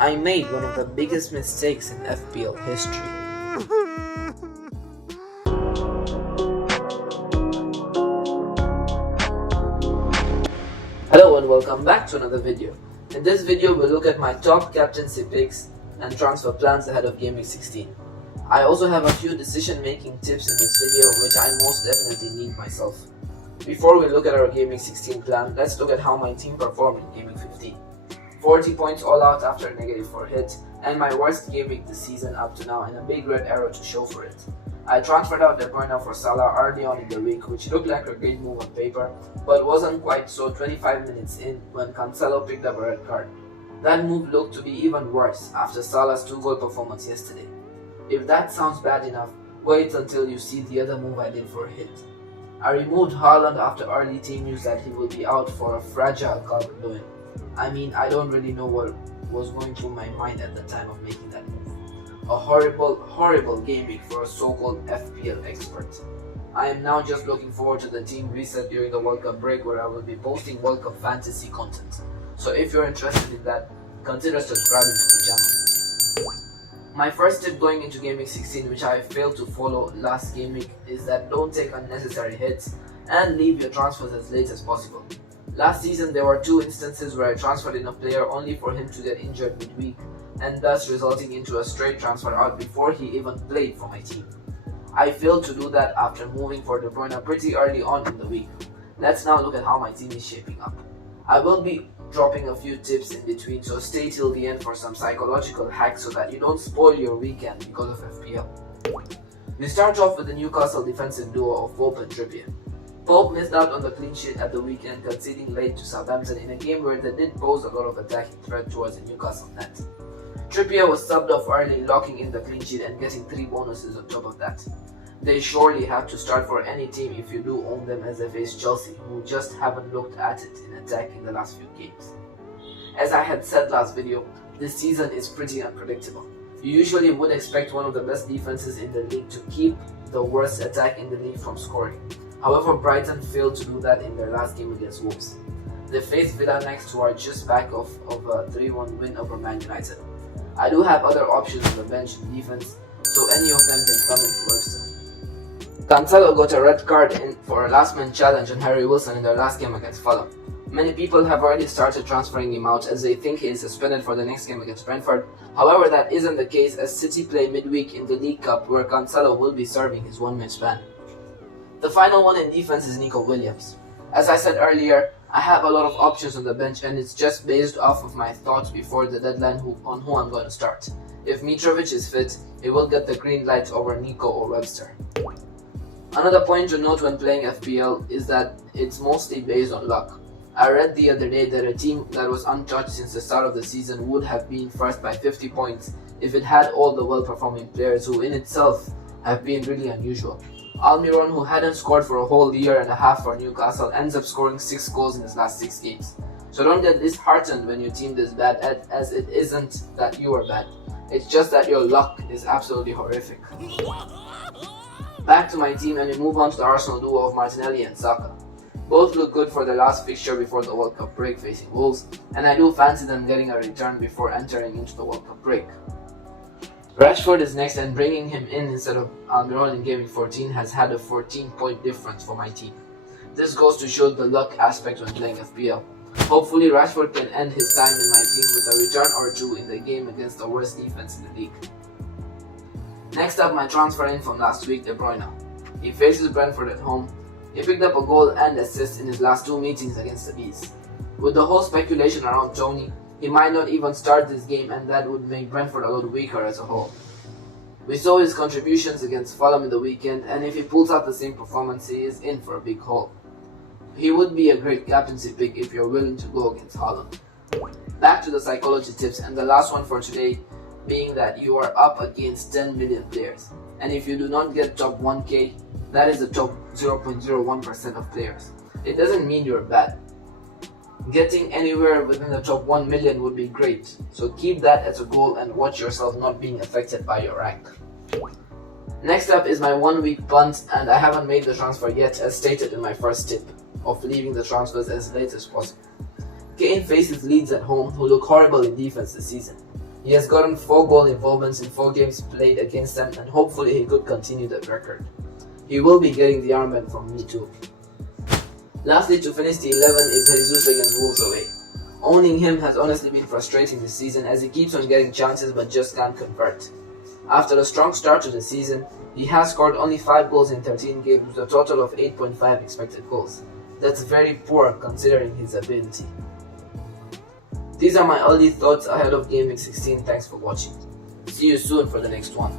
I made one of the biggest mistakes in FPL history. Hello and welcome back to another video. In this video we'll look at my top captaincy picks and transfer plans ahead of Gameweek 16. I also have a few decision making tips in this video which I most definitely need myself. Before we look at our Gameweek 16 plan, let's look at how my team performed in Gameweek 15. 40 points all out after a -4 hit, and my worst game week this season up to now, and a big red arrow to show for it. I transferred out De Bruyne for Salah early on in the week, which looked like a great move on paper, but wasn't quite so 25 minutes in when Cancelo picked up a red card. That move looked to be even worse after Salah's 2-goal performance yesterday. If that sounds bad enough, wait until you see the other move I did for a hit. I removed Haaland after early team news that he will be out for a fragile calf. I mean, I don't really know what was going through my mind at the time of making that move. A horrible game week for a so-called FPL expert. I am now just looking forward to the team reset during the World Cup break, where I will be posting World Cup fantasy content. So if you're interested in that, consider subscribing to the channel. My first tip going into Gameweek 16, which I failed to follow last game week, is that don't take unnecessary hits and leave your transfers as late as possible. Last season there were 2 instances where I transferred in a player only for him to get injured midweek, and thus resulting into a straight transfer out before he even played for my team. I failed to do that after moving for De Bruyne pretty early on in the week. Let's now look at how my team is shaping up. I will be dropping a few tips in between, so stay till the end for some psychological hacks so that you don't spoil your weekend because of FPL. We start off with the Newcastle defensive duo of Pope and Trippier. Pope missed out on the clean sheet at the weekend, conceding late to Southampton in a game where they did pose a lot of attacking threat towards the Newcastle net. Trippier was subbed off early, locking in the clean sheet and getting 3 bonuses on top of that. They surely have to start for any team if you do own them, as they face Chelsea, who just haven't looked at it in attack in the last few games. As I had said last video, this season is pretty unpredictable. You usually would expect one of the best defenses in the league to keep the worst attack in the league from scoring. However, Brighton failed to do that in their last game against Wolves. They faced Villa next, who are just back of a 3-1 win over Man United. I do have other options on the bench in defense, so any of them can come in for Webster. Cancelo got a red card in for a last-man challenge on Harry Wilson in their last game against Fulham. Many people have already started transferring him out as they think he is suspended for the next game against Brentford. However, that isn't the case, as City play midweek in the League Cup, where Cancelo will be serving his 1-match ban. The final one in defense is Nico Williams. As I said earlier, I have a lot of options on the bench, and it's just based off of my thoughts before the deadline on who I'm going to start. If Mitrovic is fit, he will get the green light over Nico or Webster. Another point to note when playing FPL is that it's mostly based on luck. I read the other day that a team that was untouched since the start of the season would have been first by 50 points if it had all the well-performing players, who in itself have been really unusual. Almiron, who hadn't scored for a whole year and a half for Newcastle, ends up scoring 6 goals in his last 6 games. So don't get disheartened when your team does bad, as it isn't that you are bad. It's just that your luck is absolutely horrific. Back to my team, and we move on to the Arsenal duo of Martinelli and Saka. Both look good for their last fixture before the World Cup break facing Wolves, and I do fancy them getting a return before entering into the World Cup break. Rashford is next, and bringing him in instead of Almiron in Gameweek 14 has had a 14-point difference for my team. This goes to show the luck aspect when playing FPL. Hopefully Rashford can end his time in my team with a return or 2 in the game against the worst defense in the league. Next up, my transfer in from last week, De Bruyne. He faces Brentford at home. He picked up a goal and assist in his last 2 meetings against the Bees. With the whole speculation around Tony, he might not even start this game, and that would make Brentford a lot weaker as a whole. We saw his contributions against Fulham in the weekend, and if he pulls out the same performance, he is in for a big haul. He would be a great captaincy pick if you're willing to go against Haaland. Back to the psychology tips, and the last one for today being that you are up against 10 million players, and if you do not get top 1k, that is the top 0.01% of players. It doesn't mean you're bad. Getting anywhere within the top 1 million would be great, so keep that as a goal and watch yourself not being affected by your rank. Next up is my 1 week punt, and I haven't made the transfer yet, as stated in my first tip of leaving the transfers as late as possible. Kane faces Leeds at home, who look horrible in defense this season. He has gotten 4 goal involvements in 4 games played against them, and hopefully he could continue that record. He will be getting the armband from me too. Lastly, to finish the 11 is Jesus against Wolves away. Owning him has honestly been frustrating this season as he keeps on getting chances but just can't convert. After a strong start to the season, he has scored only 5 goals in 13 games with a total of 8.5 expected goals. That's very poor considering his ability. These are my early thoughts ahead of Gameweek 16. Thanks for watching. See you soon for the next one.